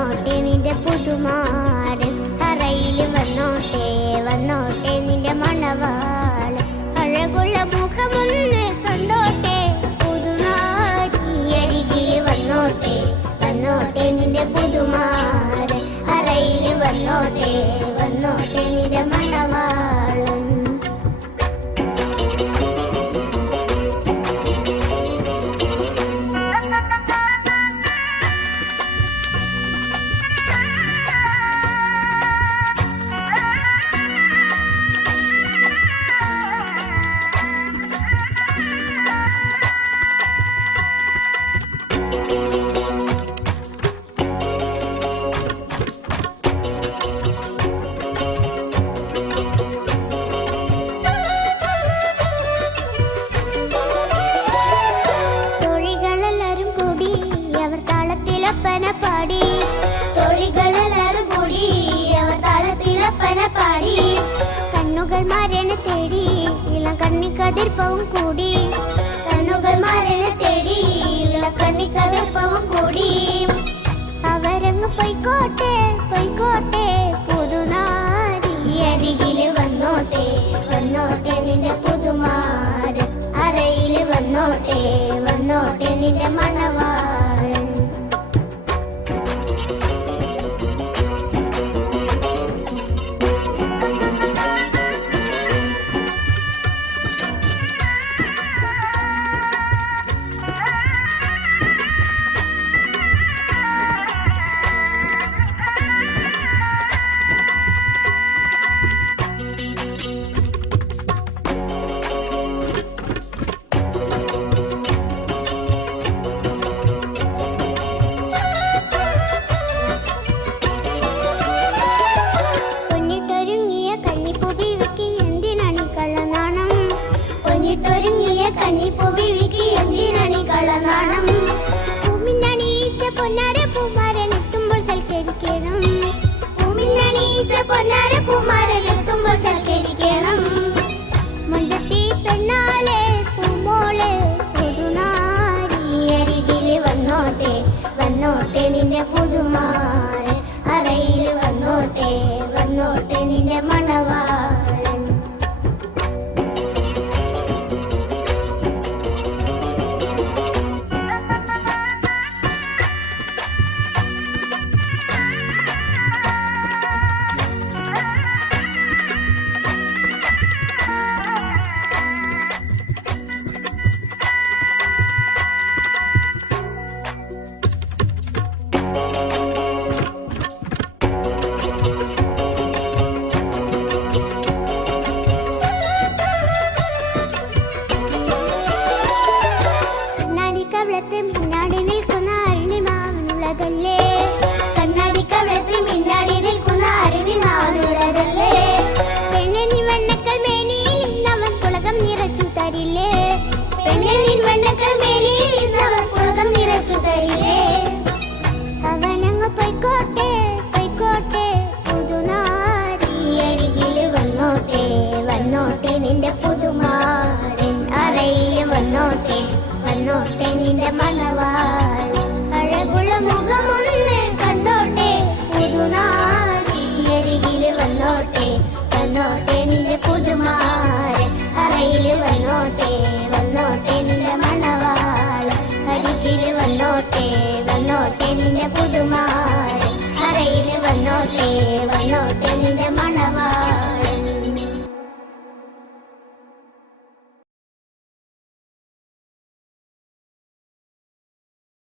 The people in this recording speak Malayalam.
വന്നോട്ടെ നിന്റെ പുതുമാരൻ അറയിൽ വന്നോട്ടെ വന്നോട്ടെ നിന്റെ മണവാളൻ അഴകുള്ള മുഖമൊന്ന് കണ്ടോട്ടെ പുതുനാരി അരികിൽ വന്നോട്ടെ വന്നോട്ടെ നിന്റെ പുതുമാരൻ അറയിൽ വന്നോട്ടെ വന്നോട്ടെ നിന്റെ മണവാളൻ പാടി തോളികളെല്ലാരും കൂടി അവർ താളത്തിലപ്പന പാടി കണ്ണുകൾ മാരനെ തേടി ഇളം കണ്ണിക്കതിർപ്പവും കൂടി കണ്ണുകൾ മാരനെ തേടി ഇളം കണ്ണിക്കതിർപ്പവും കൂടി അവരങ്ങ് പൊയ്ക്കോട്ടെ പൊയ്ക്കോട്ടെ പുതുനാരി അരികിൽ വന്നോട്ടെ വന്നോട്ടെ നിന്റെ പുതുമാരൻ അറയിൽ വന്നോട്ടെ വന്നോട്ടെ നിന്റെ മണവാളൻ വന്നോട്ടെ നിന്റെ പുതുമാരൻ അറയിൽ വന്നോട്ടെ വന്നോട്ടെ നിന്റെ മണവാളൻ മിന്നാടി നിൽക്കുന്ന അരുണിമാവനുള്ളതല്ലേ കണ്ണാടി കവളത്ത് മിന്നാടി നിൽക്കുന്ന അരുണിമാവനുള്ളതല്ലേ പെണ്ണെ നിൻ വണ്ണക്കൽ മേനിയിൽ ഇന്നവൻ പുളകം നിറച്ചു തരില്ലേ പെണ്ണെ നിൻ വണ്ണക്കൽ മേനിയിൽ ഇന്നവൻ പുളകം നിറച്ചു തരില്ലേ അവനങ്ങ് പൊയ്ക്കോട്ടെ പൊയ്ക്കോട്ടെ പുതുനാരി അരികിൽ വന്നോട്ടെ വന്നോട്ടെ നിന്റെ പുതുമാരൻ അറയിൽ വന്നോട്ടെ വന്നോട്ടെ നിന്റെ മണവാളൻ അഴകുള്ള മുഖമൊന്ന് കണ്ടോട്ടെ പുതുനാരി അരികിൽ വന്നോട്ടെ വന്നോട്ടെ നിന്റെ പുതുമാരൻ അറയിൽ വന്നോട്ടെ വന്നോട്ടെ നിന്റെ മണവാളൻ അരികിൽ വന്നോട്ടെ വന്നോട്ടെ നിന്റെ പുതുമാരൻ അറയിൽ വന്നോട്ടെ വന്നോട്ടെ നിന്റെ